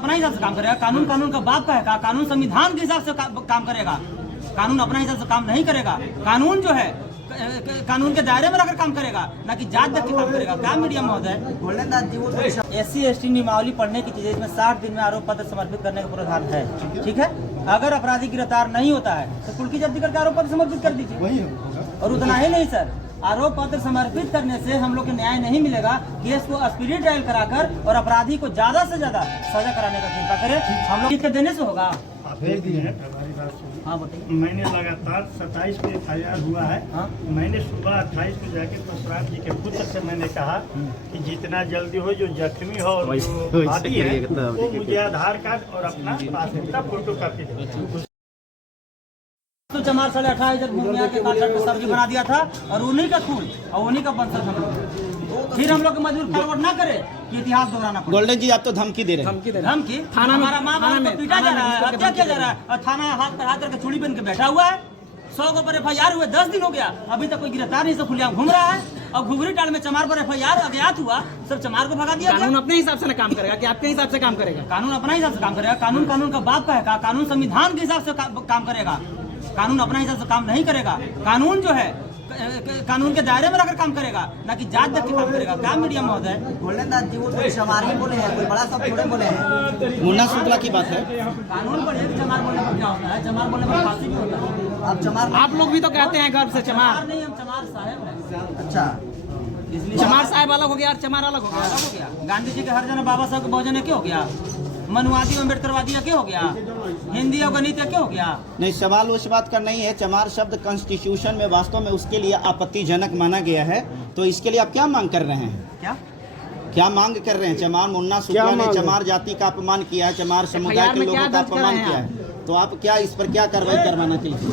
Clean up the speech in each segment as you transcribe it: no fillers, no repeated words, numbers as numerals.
अपना हिसाब से काम करेगा। कानून कानून का बाप का है। कानून संविधान के हिसाब से काम करेगा। कानून अपना हिसाब से काम नहीं करेगा। कानून जो है कानून के दायरे में रहकर काम करेगा, ना कि जात देख के काम करेगा। क्या मीडिया महोदय, SC/ST नियमावली पढ़ने की चीज है। इसमें 60 दिन में आरोप पत्र समर्पित करने का प्रावधान है। ठीक है, अगर अपराधी गिरफ्तार नहीं होता है तो कुल्की जब्ती करके आरोप पत्र समर्पित कर दीजिए। और उतना ही नहीं सर, आरोप पत्र समर्पित करने से हम लोग को न्याय नहीं मिलेगा। केस को स्पीडी ट्रायल कराकर और अपराधी को ज्यादा से ज्यादा सजा कराने का कृपा करें। हम लोग इसके देने से होगा। भेज दिए हैं हमारी बात सुनिए। हाँ बताइए। मैंने लगातार 27 पे FIR हुआ है। हाँ? मैंने सुबह 28 को जाके परशुराम जी के पुत्र से मैंने कहा कि जितना जल्दी हो जो जख्मी हो और जो बाकी है वो मुझे आधार कार्ड और अपना पासपोर्ट का फोटो कॉपी दे। तो चमार 18,500 भूमिया के कांट्रैक्ट पे सब्जी बना दिया था और उन्हीं का खून और उन्हीं का वंशज हम लोग। फिर हम लोग को मजबूर फॉरवर्ड ना करे कि इतिहास दोहराना पड़े। गोल्डन जी आप तो धमकी दे रहे हैं। धमकी थाना हमारा माँ बाप को पीटा जा रहा है, हत्या किया जा रहा है और थाना हाथ पर हाथ करके चूड़ी बन के बैठा हुआ है। 100 के ऊपर FIR हुए 10 दिन हो गया, अभी तक कोई गिरफ्तार नहीं। सब खुलेआम घूम रहा है और घुघरी टाल में चमार पर FIR अज्ञात हुआ, सब चमार को भगा दिया। कानून अपने हिसाब से काम करेगा कि आपके हिसाब से काम करेगा? कानून अपना हिसाब से काम करेगा। कानून कानून का बाप का है। कानून संविधान के हिसाब से काम करेगा। कानून अपना हिसाब से काम नहीं करेगा। कानून जो है कानून के दायरे में रहकर काम करेगा, ना कि जात देख के काम करेगा। क्या मीडिया महोदय, गोल्डन दास जी वो तो चमार ही बोले हैं, कोई बड़ा सब थोड़े बोले हैं। मुन्ना शुक्ला की बात है। कानून पर एक चमार बोलने पर क्या होता है? चमार बोलने पर फांसी भी होता है। आप चमार आप लोग भी तो कहते हैं गर्व से चमार। नहीं, हम चमार साहब हैं। अच्छा, इसलिए चमार साहब अलग हो गया और चमार अलग हो गया। अलग हो गया। गांधी जी के हर जन बाबा साहब के बहुजन है, क्या हो गया? मनुवादी अम्बेडकरवादी क्या हो गया? हिंदी और गणित क्या हो गया? नहीं, सवाल उस बात का नहीं है। चमार शब्द कॉन्स्टिट्यूशन में वास्तव में उसके लिए आपत्तिजनक माना गया है, तो इसके लिए आप क्या मांग कर रहे हैं? क्या मांग कर रहे हैं? चमार मुन्ना शुक्ला ने चमार जाति का अपमान किया है, चमार समुदाय के लोगों का अपमान किया है, तो आप क्या इस पर क्या कार्रवाई करवाना चाहते हैं?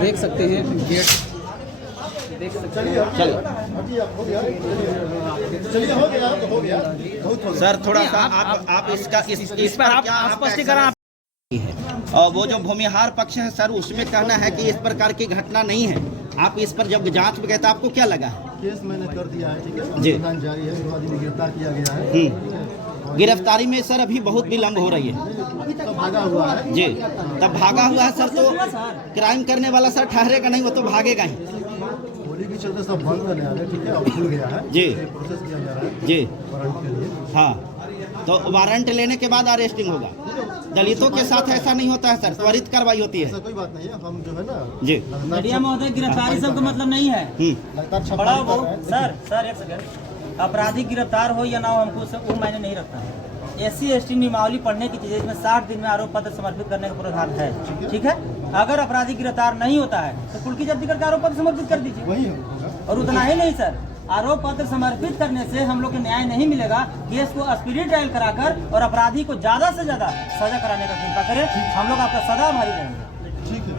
देख सकते हैं गेट, देख सकते हैं। सर थोड़ा सा आप इसका इस पर आप स्पष्टीकरण। और वो जो भूमिहार पक्ष है सर, उसमें कहना है कि इस प्रकार की घटना नहीं है। आप इस पर जब जांच में गए तो आपको क्या लगा? केस मैंने कर दिया है, ठीक है, जी अनुसंधान जारी है, गिरफ्तार किया गया है। गिरफ्तारी में सर अभी बहुत विलम्ब हो रही है। तो भागा हुआ है जी, तब भागा हुआ है सर, तो क्राइम करने वाला सर ठहरेगा नहीं, वो तो भागेगा ही। होली के चलते सब बंद करने आ रहे, ठीक है, अब खुल गया है जी, प्रोसेस किया जा रहा है जी वारंट के लिए। हाँ, तो वारंट लेने के बाद अरेस्टिंग होगा। दलितों के साथ ऐसा नहीं होता है सर, त्वरित कार्रवाई होती है। ऐसा कोई बात नहीं है, हम जो है ना जी मीडिया महोदय, गिरफ्तारी सबका मतलब नहीं है। लगातार बड़ा वो सर एक सेकंड, अपराधी गिरफ्तार हो या ना हो हमको वो मायने नहीं रखता है। SC/ST नियमावली पढ़ने की चीज है। इसमें 60 दिन में आरोप पत्र समर्पित करने का प्रावधान है। ठीक है, अगर अपराधी गिरफ्तार नहीं होता है तो कुल्की जब्ती करके आरोप पत्र समर्पित कर दीजिए। वही होगा। और उतना ही नहीं सर, आरोप पत्र समर्पित करने से हम लोग को न्याय नहीं मिलेगा। केस को स्पीडी ट्रायल कराकर और अपराधी को ज्यादा से ज्यादा सजा कराने का कृपा करें। हम लोग आपका सदा आभारी रहेंगे। ठीक है,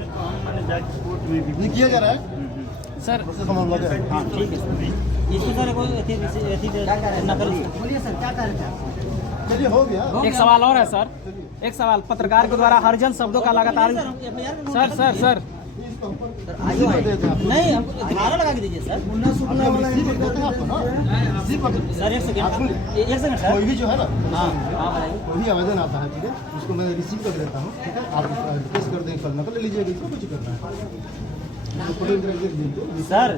मैंने जाके कोर्ट में भी किया जा रहा है सर। प्रोसेस हम लगे हैं। हाँ ठीक है सर, इसको सर नकल बोलिए सर, क्या कह रहे थे? चलिए हो गया। एक सवाल और है सर, एक सवाल पत्रकार के द्वारा हरिजन शब्दों का लगातार सर नहीं, हमको धारा लगा के दीजिए सर। सर एक सेकंड सर, कोई भी जो है ना, हाँ हाँ कोई भी आवेदन आता है, ठीक है, उसको मैं रिसीव कर लेता हूँ, ठीक है, आप रिक्वेस्ट कर देंगे, कल नकल ले लीजिएगा, इसको कुछ करना है। सर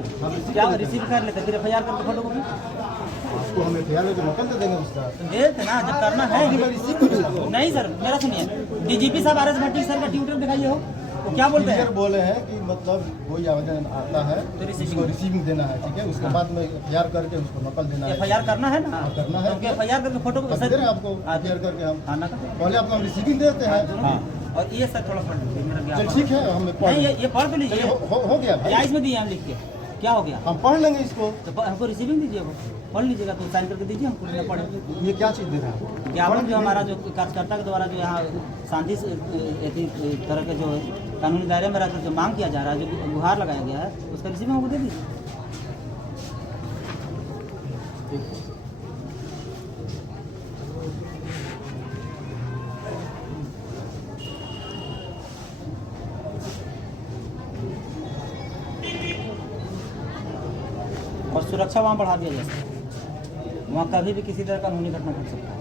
क्या रिसीव कर लेते फिर FIR करके फोटो कॉपी आपको हम FIR में नकल दे देंगे उसका। देते ना, जब करना है। नहीं सर, मेरा सुनिए, DGP साहब RS भट्टी सर का ट्विटर दिखाइए हो, वो क्या बोलते हैं? बोले हैं कि मतलब कोई आवेदन आता है तो उसको रिसीविंग देना है, ठीक है, उसके बाद में FIR करके उसको नकल देना है। FIR करना है ना, करना है, तो FIR करके फोटो दे रहे हैं आपको FIR करके हम आना का। पहले आपको हम रिसीविंग देते हैं। हाँ, और ये सर थोड़ा पढ़ लीजिए, मेरा चल ज्ञान ठीक है, हम नहीं, ये पढ़ तो लीजिए। हो गया भाई, क्या इसमें दिए हम लिख के, क्या हो गया? हम पढ़ लेंगे इसको। तो हमको रिसीविंग दीजिए, वो पढ़ लीजिएगा तो साइन करके दीजिए, हमको ना पढ़े। ये क्या चीज़ दे रहे हैं? ज्ञापन जो हमारा जो कार्यकर्ता के द्वारा जो यहाँ शांति से तरह के जो कानूनी दायरे में रहकर जो मांग किया जा रहा है, जो गुहार लगाया गया है, उसका रिसीविंग हमको दे दीजिए। और सुरक्षा वहाँ बढ़ा दिया जाए। वहाँ कभी भी किसी तरह कानूनी घटना घट सकता है।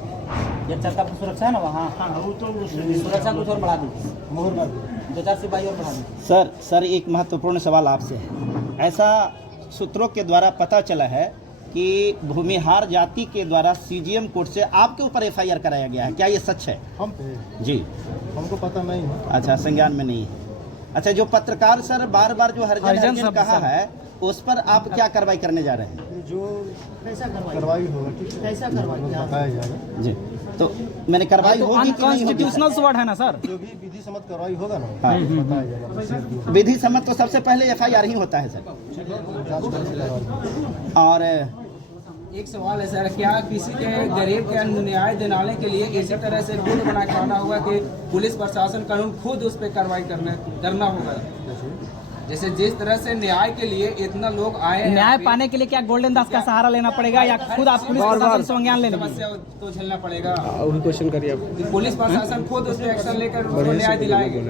ये चक्का पर सुरक्षा है ना वहाँ, हाँ वो तो सुरक्षा कुछ और बढ़ा दीजिए, मोहर मार दीजिए, 2-4 सिपाही और बढ़ा दीजिए। सर एक महत्वपूर्ण सवाल आपसे है। ऐसा सूत्रों के द्वारा पता चला है कि भूमिहार जाति के द्वारा सीजीएम कोर्ट से आपके ऊपर एफआईआर कराया गया है, क्या ये सच है? हम पे जी, हमको पता नहीं है। अच्छा, संज्ञान में नहीं है। अच्छा, जो पत्रकार सर बार बार जो हरिजन शब्द कहा है, उस पर आप क्या कार्रवाई करने जा रहे हैं? जो कैसा कार्रवाई होगा ठीक है, कैसा करवाई बताया जाएगा। जी, तो मैंने कार्रवाई होगी कि नहीं होगी? अनकॉन्स्टिट्यूशनल वर्ड है ना सर? जो भी विधि सम्मत कार्रवाई होगा ना हाँ। बताया जाएगा। विधि सम्मत तो सबसे पहले एफआईआर ही होता है सर। जांच करके कार्रवाई। और एक सवाल है सर, क्या किसी के गरीब के न्याय दिलाने के लिए इसी तरह से रूल बना के आना होगा कि पुलिस प्रशासन कानून खुद उस पर कार्रवाई करना होगा? जैसे जिस तरह से न्याय के लिए इतना लोग आए हैं, न्याय पाने के लिए क्या गोल्डन दास का सहारा लेना पड़ेगा या खुद आप पुलिस प्रशासन से संज्ञान लेने? समस्या तो झेलना पड़ेगा। क्वेश्चन करिए। पुलिस प्रशासन खुद उस पर एक्शन लेकर उसको न्याय दिलाएंगे।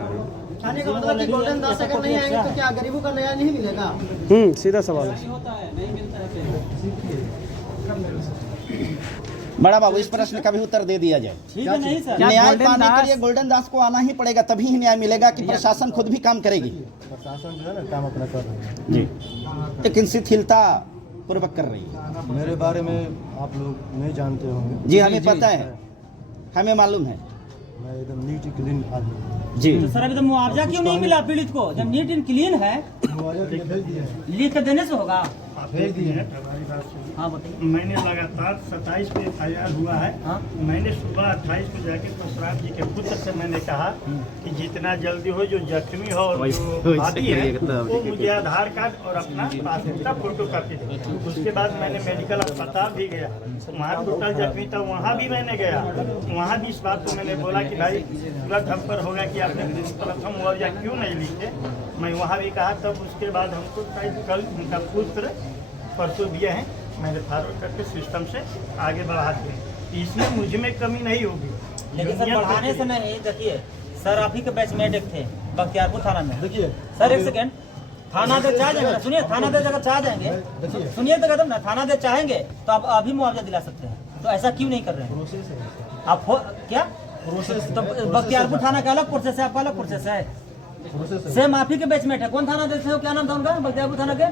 खाने का मतलब कि गोल्डन दास अगर नहीं आएंगे तो क्या गरीबों का न्याय नहीं मिलेगा? सीधा सवाल है। बड़ा बाबू, इस प्रश्न का भी उत्तर दे दिया जाए। ठीक है, नहीं सर, न्याय गोल्डन पाने के दास- लिए गोल्डन दास को आना ही पड़ेगा, तभी ही न्याय मिलेगा कि प्रशासन खुद भी काम करेगी? प्रशासन जो है ना काम अपना कर रहे हैं। जी, लेकिन शिथिलता पूर्वक कर रही है। मेरे बारे में आप लोग नहीं जानते होंगे। जी, हमें पता है, हमें मालूम है। मैं एकदम नीट क्लीन आदमी हूँ। जी, तो सर अभी तो मुआवजा क्यों नहीं मिला पीड़ित को? जब नीट एंड क्लीन है, मुआवजा के लिए भेज दिए हैं। लिख के देने से होगा। आप भेज दिए हैं। हमारी बात सुनिए। हाँ बताइए। मैंने लगातार 27 पे एफआईआर हुआ है। हाँ। मैंने सुबह 28 को जाके परशुराम जी के पुत्र से मैंने कहा कि जितना जल्दी हो, जो जख्मी हो और जो आदि है, वो मुझे आधार कार्ड और अपना पासपोर्ट का फोटो कॉपी दे। उसके बाद मैंने मेडिकल अस्पताल भी गया, वहाँ टोटल जख्मी था, वहाँ भी मैंने गया। वहाँ भी इस बात को मैंने बोला कि भाई पूरा धम पर होगा कि आपने प्रथम मुआवजा क्यों नहीं लिखे। मैं वहाँ भी कहा। तब उसके बाद हमको कल उनका पुत्र परसों दिए हैं, मैंने फॉरवर्ड करके सिस्टम से आगे बढ़ा दिए। इसमें मुझ में कमी नहीं होगी। लेकिन सर बढ़ाने से नहीं, देखिए सर, आप ही के बैचमेट एक थे बख्तियारपुर थाना में। देखिए सर एक सेकेंड, थाना दे चाह जाएंगे, सुनिए, थाना दे अगर चाह जाएंगे, सुनिए तो कहते ना, थाना दे चाहेंगे तो आप अभी मुआवजा दिला सकते हैं। तो ऐसा क्यों नहीं कर रहे हैं प्रोसेस है आप? क्या प्रोसेस? तो बख्तियारपुर थाना का अलग प्रोसेस है, आपका अलग प्रोसेस है। प्रोसेस है। सेम आप ही के बैचमेट है। कौन थाना देते हो, क्या नाम था उनका बख्तियारपुर थाना के?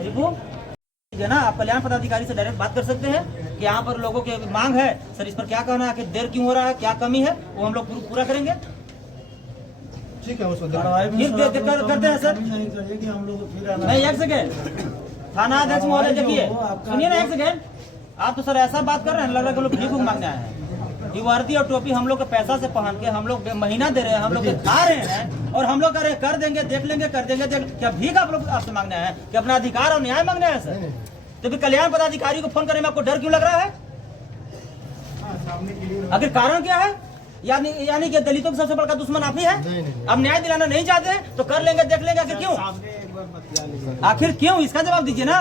रिपू है ना, आप कल्याण पदाधिकारी से डायरेक्ट बात कर सकते हैं कि यहाँ पर लोगों की मांग है, सर इस पर क्या कहना है, कि देर क्यों हो रहा है, क्या कमी है, वो हम लोग पूरा करेंगे। ठीक है, उसको फिर करते हैं सर। नहीं, एक सेकेंड, थाना अध्यक्ष महोदय देखिए, सुनिए ना एक सेकेंड। आप तो सर ऐसा बात कर रहे हैं, लग रहा है कि लोग भीख मांगने आए हैं। ये वर्दी और टोपी हम लोग के पैसा से पहन के हम लोग महीना दे रहे हैं, हम लोग के खा रहे हैं, और हम लोग कह रहे हैं कर देंगे, देख लेंगे, कर देंगे, क्या भीख आप लोग आपसे मांगने आए हैं कि अपना अधिकार और न्याय मांगने आए सर? तो फिर कल्याण पदाधिकारी को फोन करने में आपको डर क्यों लग रहा है? आखिर कारण क्या है? यानी कि दलितों का सबसे बड़ा दुश्मन आप ही है। अब न्याय दिलाना नहीं चाहते तो कर लेंगे, देख लेंगे, आखिर क्यों? आखिर क्यों? इसका जवाब दीजिए ना।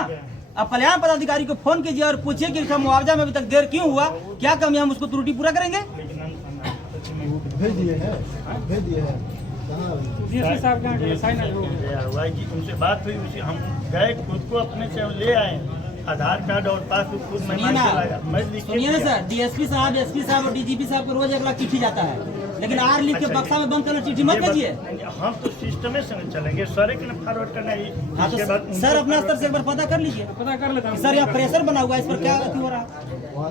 अब कल्याण पदाधिकारी को फोन कीजिए और पूछिए कि मुआवजा में अभी तक देर क्यों हुआ, क्या कमी, हम उसको त्रुटि पूरा करेंगे। भेज दिए हैं, भेज दिए हैं। जी उनसे बात हुई, उसी हम गए, खुद को अपने से ले आए, आधार कार्ड और पासबुक खुद मैं सुनिए ना, लाया। मैं लिख के सुनिए ना दिया। सर, डीएसपी साहब, एसपी साहब और डीजीपी साहब को रोज 1 लाख चिट्ठी जाता है, लेकिन आर लिख के बक्सा में बंद करना चिट्ठी मत भेजिए। हम तो सिस्टम से नहीं चलेंगे, सर एक फॉरवर्ड करना ही। हाँ तो उसके बाद सर अपना स्तर से एक बार पता कर लीजिए, पता कर लेते हैं सर, यहाँ प्रेशर बना हुआ है, इस पर क्या गति हो रहा है।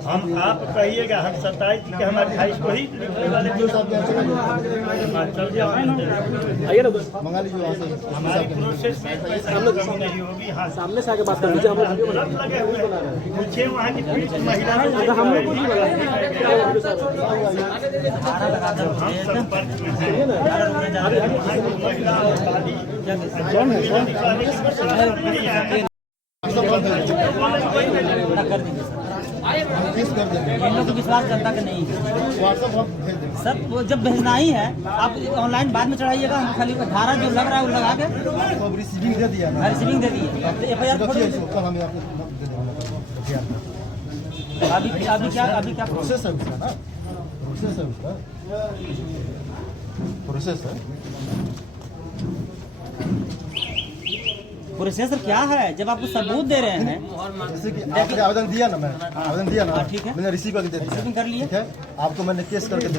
हम आप कहिएगा, हम 27 के हम 28 को ही लिखने वाले थे। चल जाए मंगा लीजिए वहाँ से। हमारी प्रोसेस में पैसा कमी नहीं होगी। हाँ, सामने से आके बात कर लीजिए। हम लगे हुए हैं, पूछे वहाँ की पीड़ित महिला से, हम संपर्क में हैं। वहाँ की महिला और दादी कर दीजिए सर, फीस कर देंगे। इन लोग को विश्वास जनता का नहीं है व्हाट्सएप हम भेज देंगे। सर। वो जब भेजना ही है आप ऑनलाइन बाद में चढ़ाइएगा, हम खाली धारा जो लग रहा है वो लगा के आपको अब रिसीविंग दे दिया ना। रिसीविंग दे दिए, एफआईआर रखिए इसको, कल हमें आपको दे देंगे। अभी क्या प्रोसेस है उसका ना, प्रोसेस है उसका, प्रोसेस है। प्रोसेसर क्या है? जब आपको सबूत दे रहे हैं, जैसे कि आपने आवेदन दिया ना, मैं आवेदन दिया ना, ठीक है, मैंने रिसीव करके दे दिया, रिसीविंग कर लिए, ठीक है, आपको मैंने केस करके